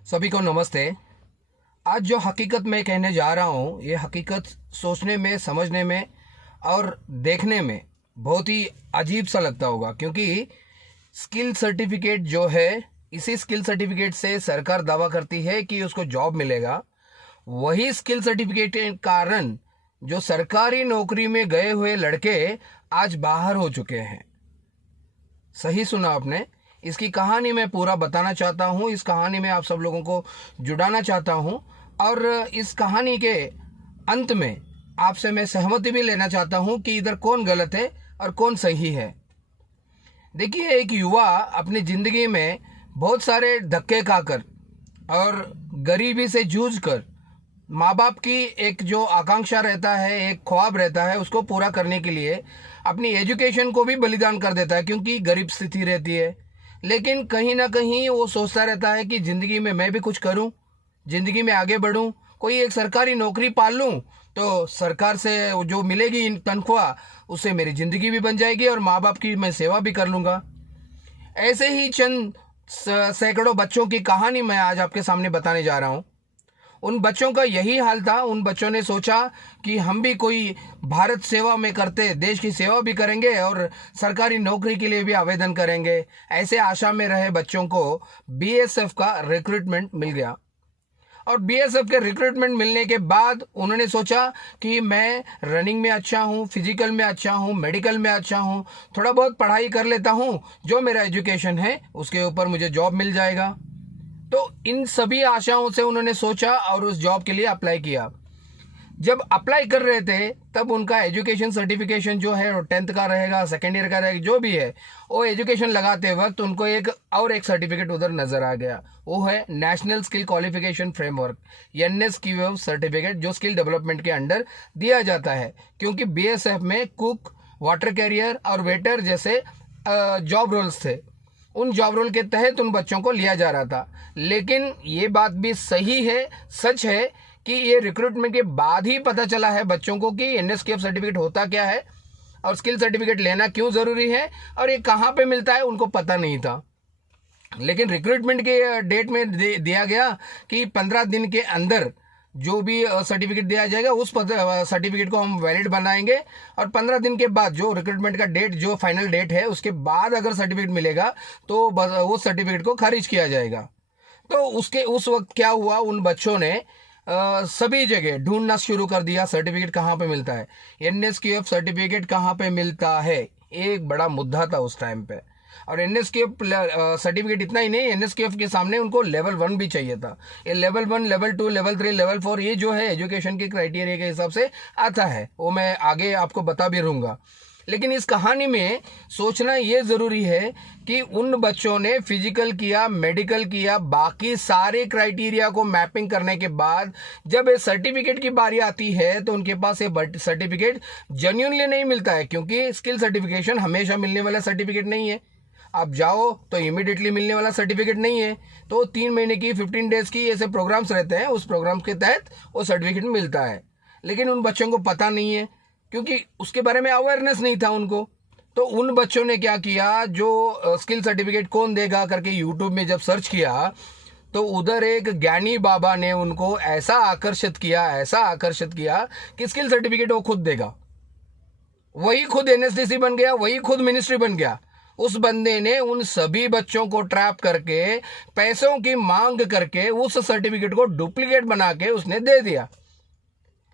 सभी को नमस्ते। आज जो हकीकत मैं कहने जा रहा हूँ, ये हकीकत सोचने में, समझने में और देखने में बहुत ही अजीब सा लगता होगा, क्योंकि स्किल सर्टिफिकेट जो है, इसी स्किल सर्टिफिकेट से सरकार दावा करती है कि उसको जॉब मिलेगा। वही स्किल सर्टिफिकेट के कारण जो सरकारी नौकरी में गए हुए लड़के आज बाहर हो चुके हैं। सही सुना आपने। इसकी कहानी मैं पूरा बताना चाहता हूँ, इस कहानी में आप सब लोगों को जुड़ाना चाहता हूँ और इस कहानी के अंत में आपसे मैं सहमति भी लेना चाहता हूँ कि इधर कौन गलत है और कौन सही है। देखिए, एक युवा अपनी ज़िंदगी में बहुत सारे धक्के खाकर और गरीबी से जूझकर माँ बाप की एक जो आकांक्षा रहता है, एक ख्वाब रहता है, उसको पूरा करने के लिए अपनी एजुकेशन को भी बलिदान कर देता है, क्योंकि गरीब स्थिति रहती है। लेकिन कहीं ना कहीं वो सोचता रहता है कि ज़िंदगी में मैं भी कुछ करूं, ज़िंदगी में आगे बढ़ूं, कोई एक सरकारी नौकरी पाल लूं, तो सरकार से जो मिलेगी तनख्वाह, उससे मेरी ज़िंदगी भी बन जाएगी और माँ बाप की मैं सेवा भी कर लूँगा। ऐसे ही चंद सैकड़ों बच्चों की कहानी मैं आज आपके सामने बताने जा रहा हूँ। उन बच्चों का यही हाल था। उन बच्चों ने सोचा कि हम भी कोई भारत सेवा में करते, देश की सेवा भी करेंगे और सरकारी नौकरी के लिए भी आवेदन करेंगे। ऐसे आशा में रहे बच्चों को बीएसएफ का रिक्रूटमेंट मिल गया। और बीएसएफ के रिक्रूटमेंट मिलने के बाद उन्होंने सोचा कि मैं रनिंग में अच्छा हूँ, फिजिकल में अच्छा हूँ, मेडिकल में अच्छा हूँ, थोड़ा बहुत पढ़ाई कर लेता हूँ, जो मेरा एजुकेशन है उसके ऊपर मुझे जॉब मिल जाएगा। तो इन सभी आशाओं से उन्होंने सोचा और उस जॉब के लिए अप्लाई किया। जब अप्लाई कर रहे थे तब उनका एजुकेशन सर्टिफिकेशन जो है वो 10th का रहेगा, सेकेंड ईयर का रहेगा, जो भी है, वो एजुकेशन लगाते वक्त उनको एक सर्टिफिकेट उधर नजर आ गया। वो है national skill qualification framework, NSQF certificate, जो स्किल डेवलपमेंट के अंडर दिया जाता है। क्योंकि बीएसएफ में कुक, वाटर कैरियर और वेटर जैसे जॉब रोल्स थे। उन जॉब रोल के तहत उन बच्चों को लिया जा रहा था। लेकिन ये बात भी सही है, सच है कि ये रिक्रूटमेंट के बाद ही पता चला है बच्चों को कि NSQF सर्टिफिकेट होता क्या है और स्किल सर्टिफिकेट लेना क्यों ज़रूरी है और ये कहाँ पे मिलता है, उनको पता नहीं था। लेकिन रिक्रूटमेंट के डेट में दिया गया कि 15 दिन के अंदर जो भी सर्टिफिकेट दिया जाएगा, उस सर्टिफिकेट को हम वैलिड बनाएंगे और 15 दिन के बाद जो रिक्रूटमेंट का डेट, जो फाइनल डेट है, उसके बाद अगर सर्टिफिकेट मिलेगा तो वो सर्टिफिकेट को खारिज किया जाएगा। तो उस वक्त क्या हुआ, उन बच्चों ने सभी जगह ढूंढना शुरू कर दिया सर्टिफिकेट कहाँ पे मिलता है, NSQF सर्टिफिकेट कहाँ पे मिलता है। एक बड़ा मुद्दा था उस टाइम पे। और NSQF सर्टिफिकेट इतना ही नहीं, NSQF के सामने उनको लेवल 1 भी चाहिए था। ये लेवल 1, लेवल 2, लेवल 3, लेवल 4, ये जो है एजुकेशन के क्राइटेरिया के हिसाब से आता है, वो मैं आगे आपको बता भी रहूँगा। लेकिन इस कहानी में सोचना ये ज़रूरी है कि उन बच्चों ने फिजिकल किया, मेडिकल किया, बाकी सारे क्राइटेरिया को मैपिंग करने के बाद जब ये सर्टिफिकेट की बारी आती है तो उनके पास ये सर्टिफिकेट जेन्युइनली नहीं मिलता है। क्योंकि स्किल सर्टिफिकेशन हमेशा मिलने वाला सर्टिफिकेट नहीं है। आप जाओ तो इमीडिएटली मिलने वाला सर्टिफिकेट नहीं है। तो 3 महीने की, 15 डेज की ऐसे प्रोग्राम्स रहते हैं, उस प्रोग्राम के तहत वो सर्टिफिकेट मिलता है। लेकिन उन बच्चों को पता नहीं है, क्योंकि उसके बारे में अवेयरनेस नहीं था उनको। तो उन बच्चों ने क्या किया, जो स्किल सर्टिफिकेट कौन देगा करके यूट्यूब में जब सर्च किया तो उधर एक ज्ञानी बाबा ने उनको ऐसा आकर्षित किया कि स्किल सर्टिफिकेट वो खुद देगा। वही खुद NSDC बन गया, वही खुद मिनिस्ट्री बन गया। उस बंदे ने उन सभी बच्चों को ट्रैप करके, पैसों की मांग करके, उस सर्टिफिकेट को डुप्लीकेट बना के उसने दे दिया।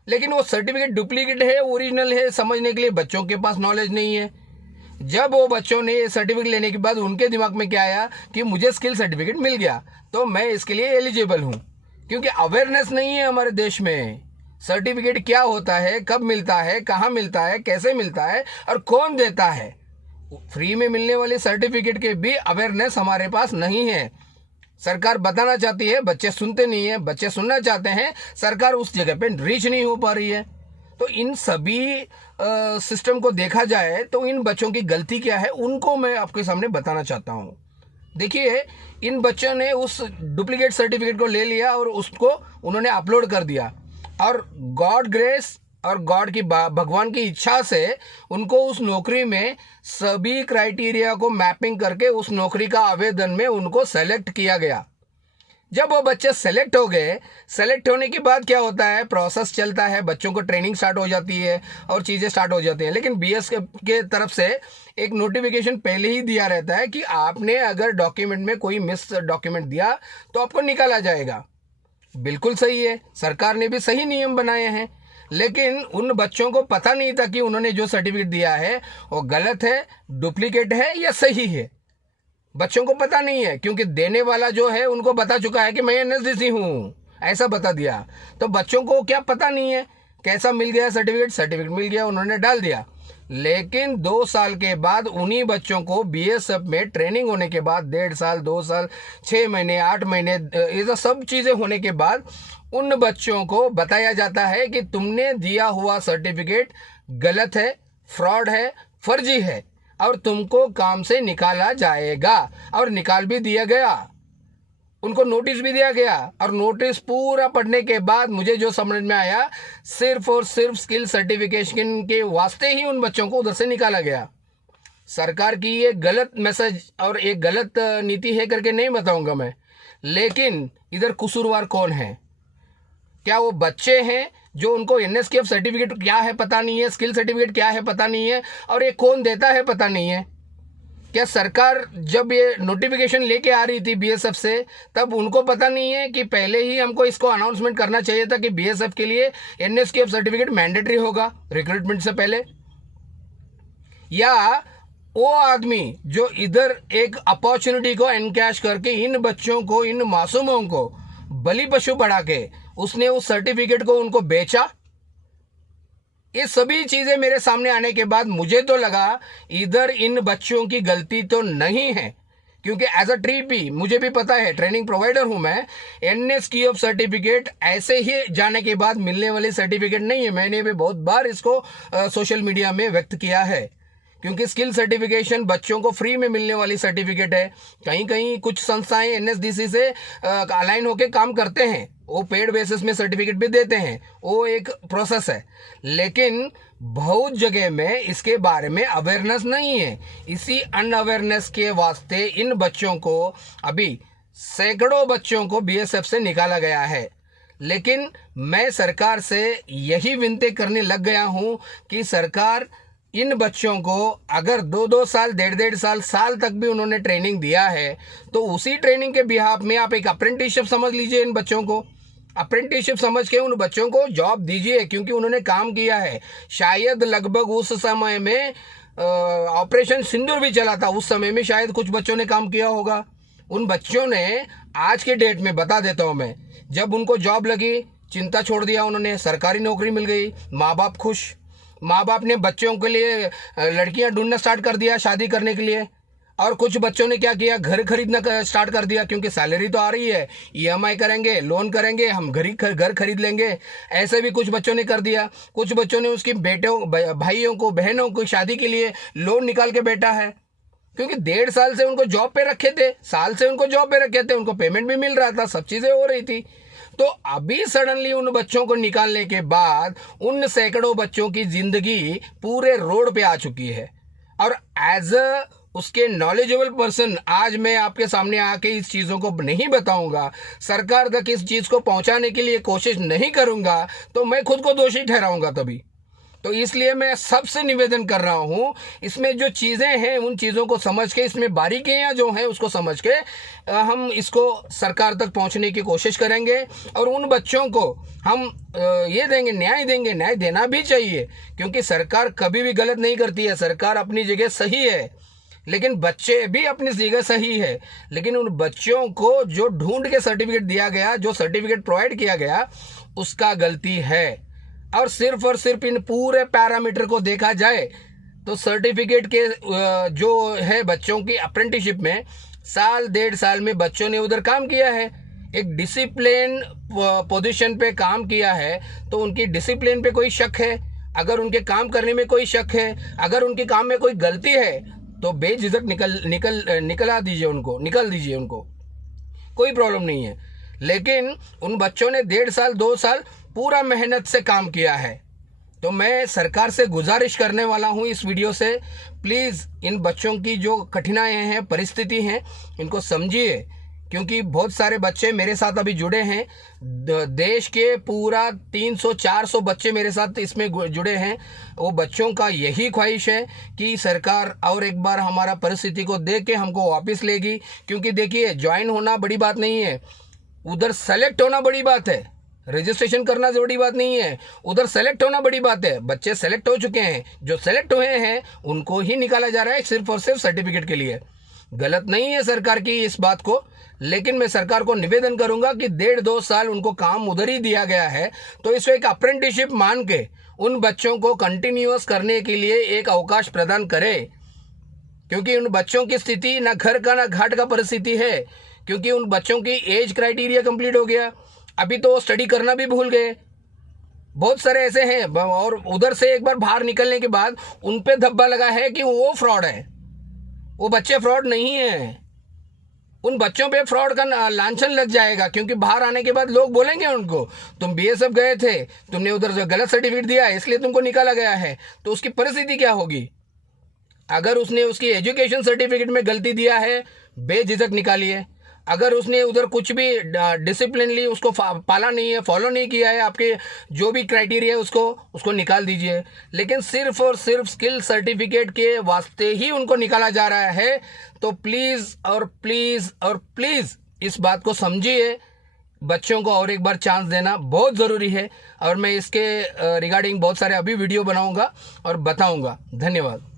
लेकिन वो सर्टिफिकेट डुप्लीकेट है, ओरिजिनल है, समझने के लिए बच्चों के पास नॉलेज नहीं है। जब वो बच्चों ने ये सर्टिफिकेट लेने के बाद उनके दिमाग में क्या आया कि मुझे स्किल सर्टिफिकेट मिल गया तो मैं इसके लिए एलिजिबल हूँ। क्योंकि अवेयरनेस नहीं है हमारे देश में, सर्टिफिकेट क्या होता है, कब मिलता है, कहाँ मिलता है, कैसे मिलता है और कौन देता है। फ्री में मिलने वाले सर्टिफिकेट के भी अवेयरनेस हमारे पास नहीं है। सरकार बताना चाहती है, बच्चे सुनते नहीं है, बच्चे सुनना चाहते हैं, सरकार उस जगह पे रीच नहीं हो पा रही है। तो इन सभी सिस्टम को देखा जाए तो इन बच्चों की गलती क्या है, उनको मैं आपके सामने बताना चाहता हूँ। देखिए, इन बच्चों ने उस डुप्लीकेट सर्टिफिकेट को ले लिया और उसको उन्होंने अपलोड कर दिया और गॉड ग्रेस और गॉड की भगवान की इच्छा से उनको उस नौकरी में सभी क्राइटेरिया को मैपिंग करके उस नौकरी का आवेदन में उनको सेलेक्ट किया गया। जब वो बच्चे सेलेक्ट हो गए, सेलेक्ट होने के बाद क्या होता है, प्रोसेस चलता है, बच्चों को ट्रेनिंग स्टार्ट हो जाती है और चीज़ें स्टार्ट हो जाती हैं। लेकिन बीएस के तरफ से एक नोटिफिकेशन पहले ही दिया रहता है कि आपने अगर डॉक्यूमेंट में कोई मिस डॉक्यूमेंट दिया तो आपको निकाला जाएगा। बिल्कुल सही है, सरकार ने भी सही नियम बनाए हैं, लेकिन उन बच्चों को पता नहीं था कि उन्होंने जो सर्टिफिकेट दिया है वो गलत है, डुप्लीकेट है या सही है। बच्चों को पता नहीं है, क्योंकि देने वाला जो है उनको बता चुका है कि मैं एनएसडीसी हूँ, ऐसा बता दिया। तो बच्चों को क्या पता नहीं है कैसा मिल गया सर्टिफिकेट, सर्टिफिकेट मिल गया, उन्होंने डाल दिया। लेकिन 2 साल के बाद उन्हीं बच्चों को बीएसएफ में ट्रेनिंग होने के बाद, 1.5 साल, 2 साल, 6 महीने, 8 महीने, ये सब चीज़ें होने के बाद उन बच्चों को बताया जाता है कि तुमने दिया हुआ सर्टिफिकेट गलत है, फ्रॉड है, फर्जी है और तुमको काम से निकाला जाएगा। और निकाल भी दिया गया, उनको नोटिस भी दिया गया। और नोटिस पूरा पढ़ने के बाद मुझे जो समझ में आया, सिर्फ और सिर्फ स्किल सर्टिफिकेशन के वास्ते ही उन बच्चों को उधर से निकाला गया। सरकार की ये गलत मैसेज और एक गलत नीति है करके नहीं बताऊंगा मैं, लेकिन इधर कसूरवार कौन है? क्या वो बच्चे हैं जो उनको एनएसकेएफ सर्टिफिकेट क्या है पता नहीं है, स्किल सर्टिफिकेट क्या है पता नहीं है, और ये कौन देता है पता नहीं है? क्या सरकार जब ये नोटिफिकेशन लेके आ रही थी बीएसएफ से, तब उनको पता नहीं है कि पहले ही हमको इसको अनाउंसमेंट करना चाहिए था कि बीएसएफ के लिए एनएसकेएफ सर्टिफिकेट मैंडेटरी होगा रिक्रूटमेंट से पहले? या वो आदमी जो इधर एक अपॉर्चुनिटी को एनकैश करके इन बच्चों को, इन मासूमों को बलि पशु बढ़ा के उसने उस सर्टिफिकेट को उनको बेचा? ये सभी चीजें मेरे सामने आने के बाद मुझे तो लगा इधर इन बच्चों की गलती तो नहीं है, क्योंकि एज अ ट्रीपी मुझे भी पता है, ट्रेनिंग प्रोवाइडर हूं मैं। एनएसकेएफ सर्टिफिकेट ऐसे ही जाने के बाद मिलने वाली सर्टिफिकेट नहीं है। मैंने भी बहुत बार इसको सोशल मीडिया में व्यक्त किया है, क्योंकि स्किल सर्टिफिकेशन बच्चों को फ्री में मिलने वाली सर्टिफिकेट है। कहीं कहीं कुछ संस्थाएं एनएसडीसी से अलाइन होकर काम करते हैं, वो पेड बेसिस में सर्टिफिकेट भी देते हैं, वो एक प्रोसेस है। लेकिन बहुत जगह में इसके बारे में अवेयरनेस नहीं है। इसी अनअवेयरनेस के वास्ते इन बच्चों को, अभी सैकड़ों बच्चों को बीएसएफ से निकाला गया है। लेकिन मैं सरकार से यही विनती करने लग गया हूं कि सरकार इन बच्चों को अगर 2-2 साल, 1.5 साल तक भी उन्होंने ट्रेनिंग दिया है, तो उसी ट्रेनिंग के बिहाफ में आप एक अप्रेंटिसशिप समझ लीजिए। इन बच्चों को अप्रेंटिसशिप समझ के उन बच्चों को जॉब दीजिए, क्योंकि उन्होंने काम किया है। शायद लगभग उस समय में ऑपरेशन सिंदूर भी चला था, उस समय में शायद कुछ बच्चों ने काम किया होगा। उन बच्चों ने आज के डेट में, बता देता हूं मैं, जब उनको जॉब लगी, चिंता छोड़ दिया उन्होंने, सरकारी नौकरी मिल गई, माँ बाप खुश। माँ बाप ने बच्चों के लिए लड़कियां ढूंढना स्टार्ट कर दिया शादी करने के लिए। और कुछ बच्चों ने क्या किया, घर खरीदना स्टार्ट कर दिया, क्योंकि सैलरी तो आ रही है, ईएमआई करेंगे, लोन करेंगे, हम घर खरीद लेंगे। ऐसे भी कुछ बच्चों ने कर दिया। कुछ बच्चों ने उसकी बेटों, भाइयों को, बहनों को शादी के लिए लोन निकाल के बैठा है, क्योंकि 1.5 साल से उनको जॉब पे रखे थे, साल से उनको जॉब पे रखे थे, उनको पेमेंट भी मिल रहा था, सब चीजें हो रही थी। तो अभी सडनली उन बच्चों को निकालने के बाद उन सैकड़ों बच्चों की जिंदगी पूरे रोड पे आ चुकी है। और एज अ उसके नॉलेजेबल पर्सन आज मैं आपके सामने आके इस चीज़ों को नहीं बताऊंगा, सरकार तक इस चीज़ को पहुंचाने के लिए कोशिश नहीं करूंगा, तो मैं खुद को दोषी ठहराऊंगा तभी। तो इसलिए मैं सबसे निवेदन कर रहा हूं, इसमें जो चीज़ें हैं उन चीज़ों को समझ के, इसमें बारीकियां जो हैं उसको समझ के हम इसको सरकार तक पहुंचने की कोशिश करेंगे। और उन बच्चों को हम ये देंगे, न्याय देंगे, न्याय देना भी चाहिए, क्योंकि सरकार कभी भी गलत नहीं करती है, सरकार अपनी जगह सही है, लेकिन बच्चे भी अपनी जगह सही है। लेकिन उन बच्चों को जो ढूंढ के सर्टिफिकेट दिया गया, जो सर्टिफिकेट प्रोवाइड किया गया, उसका गलती है। और सिर्फ इन पूरे पैरामीटर को देखा जाए तो सर्टिफिकेट के जो है बच्चों की अप्रेंटिसशिप में, साल 1.5 साल में बच्चों ने उधर काम किया है, एक डिसिप्लिन पोजीशन पे काम किया है, तो उनकी डिसिप्लिन पे कोई शक है, अगर उनके काम करने में कोई शक है, अगर उनके काम में कोई गलती है, तो बेझिझक निकल दीजिए उनको, कोई प्रॉब्लम नहीं है। लेकिन उन बच्चों ने 1.5 साल, 2 साल पूरा मेहनत से काम किया है। तो मैं सरकार से गुजारिश करने वाला हूं इस वीडियो से, प्लीज़ इन बच्चों की जो कठिनाइयां हैं, परिस्थिति हैं, इनको समझिए। क्योंकि बहुत सारे बच्चे मेरे साथ अभी जुड़े हैं। देश के पूरा 300-400 बच्चे मेरे साथ इसमें जुड़े हैं। वो बच्चों का यही ख्वाहिश है कि सरकार और एक बार हमारा परिस्थिति को देख के हमको वापस लेगी। क्योंकि देखिए, ज्वाइन होना बड़ी बात नहीं है, उधर सेलेक्ट होना बड़ी बात है। रजिस्ट्रेशन करना बड़ी बात नहीं है, उधर सेलेक्ट होना बड़ी बात है। बच्चे सेलेक्ट हो चुके हैं, जो सेलेक्ट हुए हैं उनको ही निकाला जा रहा है सिर्फ और सिर्फ सर्टिफिकेट के लिए। गलत नहीं है सरकार की इस बात को, लेकिन मैं सरकार को निवेदन करूंगा कि 1.5-2 साल उनको काम उधर ही दिया गया है, तो इसको एक अप्रेंटिसशिप मान के उन बच्चों को कंटिन्यूअस करने के लिए एक अवकाश प्रदान करे। क्योंकि उन बच्चों की स्थिति ना घर का ना घाट का परिस्थिति है। क्योंकि उन बच्चों की एज क्राइटेरिया कंप्लीट हो गया, अभी तो स्टडी करना भी भूल गए। बहुत सारे ऐसे हैं, और उधर से एक बार बाहर निकलने के बाद उन पे धब्बा लगा है कि वो फ्रॉड है। वो बच्चे फ्रॉड नहीं है, उन बच्चों पे फ्रॉड का लांछन लग जाएगा। क्योंकि बाहर आने के बाद लोग बोलेंगे उनको, तुम बीएसएफ गए थे, तुमने उधर गलत सर्टिफिकेट दिया इसलिए तुमको निकाला गया है। तो उसकी परिस्थिति क्या होगी? अगर उसने उसकी एजुकेशन सर्टिफिकेट में गलती दिया है, बेझिझक निकालिए। अगर उसने उधर कुछ भी डिसिप्लिनली उसको पाला नहीं है, फॉलो नहीं किया है, आपके जो भी क्राइटेरिया है उसको निकाल दीजिए। लेकिन सिर्फ और सिर्फ स्किल सर्टिफिकेट के वास्ते ही उनको निकाला जा रहा है। तो प्लीज़ और प्लीज़ और प्लीज़ इस बात को समझिए। बच्चों को और एक बार चांस देना बहुत ज़रूरी है, और मैं इसके रिगार्डिंग बहुत सारे अभी वीडियो बनाऊंगा और बताऊंगा। धन्यवाद।